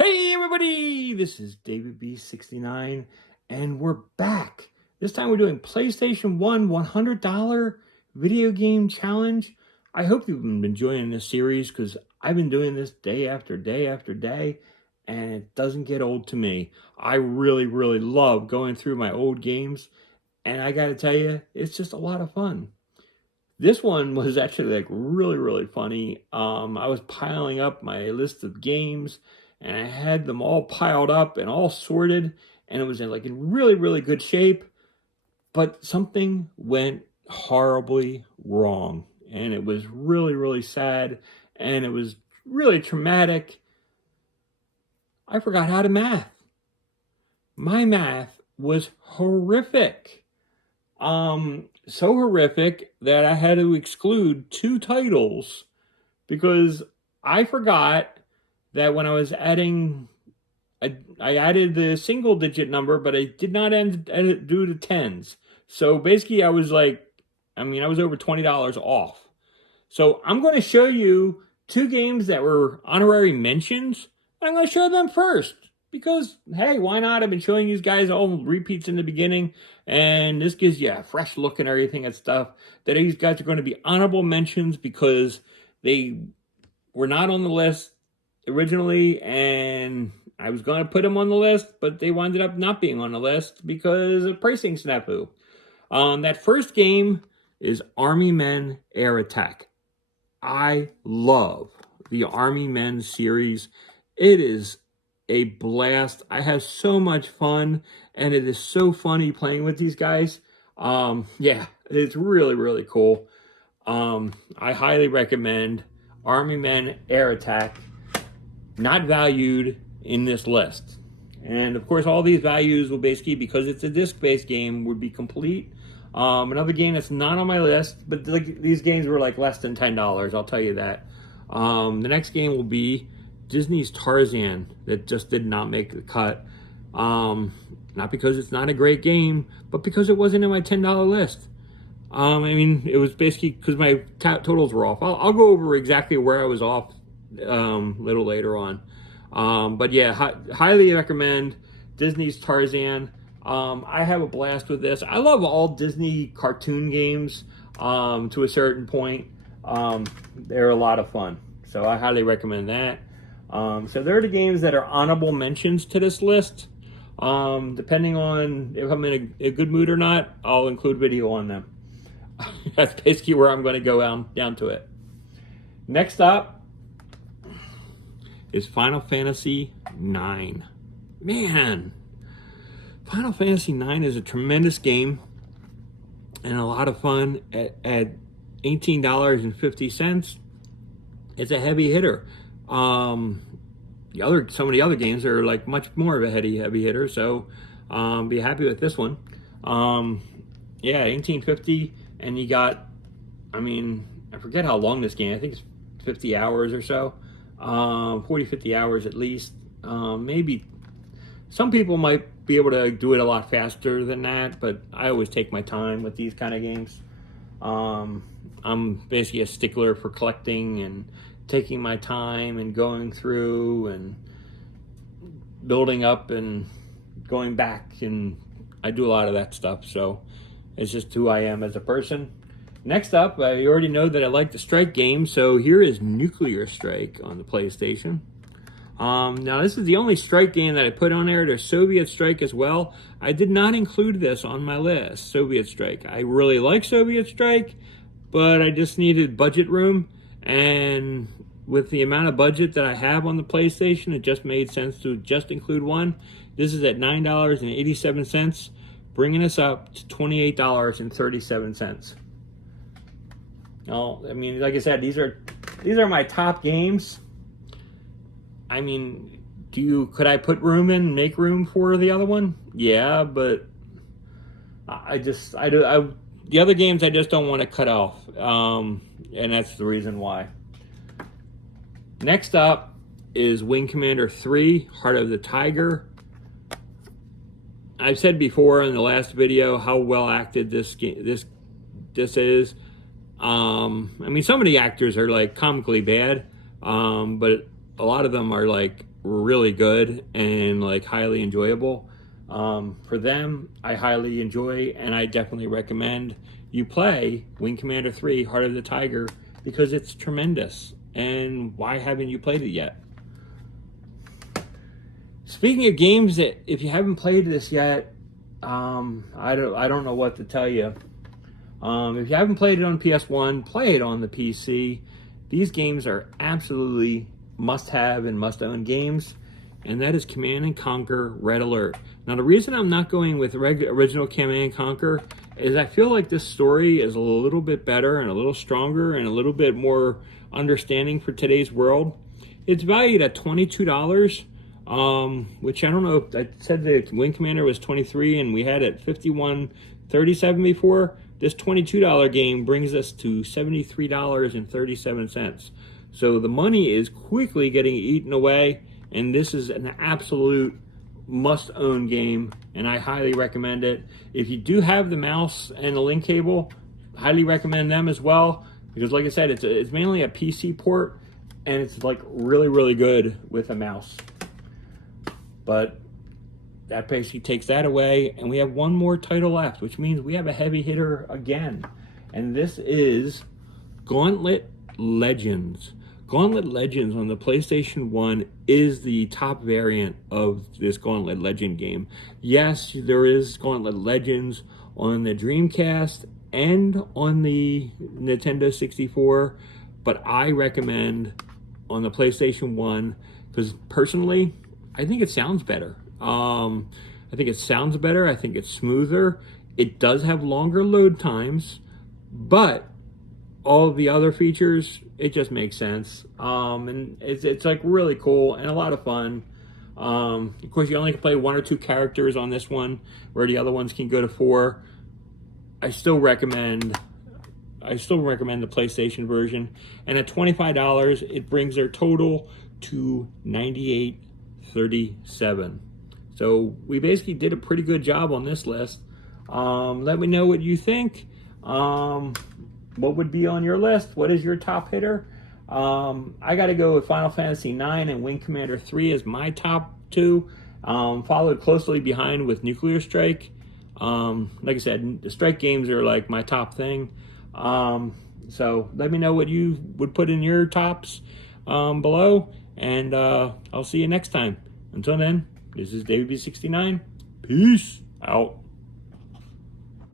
Hey everybody, this is David B69 and we're back. This time we're doing PlayStation 1 $100 video game challenge. I hope you've been enjoying this series because I've been doing this day after day after day and it doesn't get old to me. I really love going through my old games and I gotta tell you, it's just a lot of fun. This one was actually like really funny. I was piling up my list of games and I had them all piled up and all sorted and it was in really good shape, but something went horribly wrong and it was really sad and it was really traumatic. I forgot how to math. My math was horrific. So horrific that I had to exclude 2 titles because I forgot that when I was adding, I added the single digit number, but I did not do the tens. So basically I was I was over $20 off. So I'm going to show you 2 games that were honorary mentions. I'm going to show them first because, hey, why not? I've been showing these guys all repeats in the beginning, and this gives you a fresh look and everything and stuff. That these guys are going to be honorable mentions because they were not on the list originally, and I was going to put them on the list, but they wound up not being on the list because of pricing snafu. That first game is Army Men Air Attack. I love the Army Men series. It is a blast. I have so much fun, and it is so funny playing with these guys. Yeah, it's really cool. I highly recommend Army Men Air Attack. Not valued in this list. And of course, all these values will basically, because it's a disc-based game, would be complete. Another game that's not on my list, but these games were like less than $10, I'll tell you that. The next game will be Disney's Tarzan, that just did not make the cut. Not because it's not a great game, but because it wasn't in my $10 list. It was basically because my totals were off. I'll go over exactly where I was off a little later on. But yeah, highly recommend Disney's Tarzan. I have a blast with this. I love all Disney cartoon games to a certain point. They're a lot of fun. So I highly recommend that. So they're the games that are honorable mentions to this list. Depending on if I'm in a good mood or not, I'll include video on them. That's basically where I'm going to go down to it. Next up is Final Fantasy IX. Man, Final Fantasy IX is a tremendous game and a lot of fun at $18.50. It's a heavy hitter. Some of the other games are like much more of a heavy hitter, so be happy with this one. Yeah, $18.50, and you got, I forget how long this game. I think it's 50 hours or so. 40-50 hours at least. Maybe some people might be able to do it a lot faster than that, but I always take my time with these kind of games. I'm basically a stickler for collecting and taking my time and going through and building up and going back, and I do a lot of that stuff, so it's just who I am as a person. Next up, I already know that I like the Strike game, so here is Nuclear Strike on the PlayStation. Now, this is the only Strike game that I put on there. There's Soviet Strike as well. I did not include this on my list, Soviet Strike. I really like Soviet Strike, but I just needed budget room, and with the amount of budget that I have on the PlayStation, it just made sense to just include one. This is at $9.87, bringing us up to $28.37. Now, like I said, these are my top games. Could I put room in, make room for the other one? Yeah, but the other games I just don't want to cut off, and that's the reason why. Next up is Wing Commander 3, Heart of the Tiger. I've said before in the last video how well acted this is. Some of the actors are like comically bad, but a lot of them are like really good and like highly enjoyable. For them, I highly enjoy, and I definitely recommend you play Wing Commander 3 Heart of the Tiger, because it's tremendous. And why haven't you played it yet? Speaking of games that, if you haven't played this yet, I don't know what to tell you. If you haven't played it on PS1, play it on the PC. These games are absolutely must-have and must-own games, and that is Command & Conquer Red Alert. Now, the reason I'm not going with original Command & Conquer is I feel like this story is a little bit better and a little stronger and a little bit more understanding for today's world. It's valued at $22, which I don't know if I said the Wing Commander was $23 and we had it $51.37 before. This $22 game brings us to $73.37. So the money is quickly getting eaten away, and this is an absolute must-own game, and I highly recommend it. If you do have the mouse and the link cable, highly recommend them as well, because like I said, it's mainly a PC port, and it's like really good with a mouse. But that basically takes that away, and we have one more title left, which means we have a heavy hitter again, and this is Gauntlet Legends. Gauntlet Legends on the PlayStation 1 is the top variant of this Gauntlet Legend game. Yes, there is Gauntlet Legends on the Dreamcast and on the Nintendo 64, but I recommend on the PlayStation 1 because personally, I think it sounds better. I think it's smoother. It does have longer load times, but all of the other features, it just makes sense. And it's like really cool and a lot of fun. Of course, you only can play 1 or 2 characters on this one, where the other ones can go to 4. I still recommend the PlayStation version. And at $25, it brings their total to $98.37. So we basically did a pretty good job on this list. Let me know what you think. What would be on your list? What is your top hitter? I got to go with Final Fantasy IX and Wing Commander 3 as my top 2. Followed closely behind with Nuclear Strike. Like I said, the Strike games are like my top thing. So let me know what you would put in your tops below. And I'll see you next time. Until then, this is David B69. Peace out.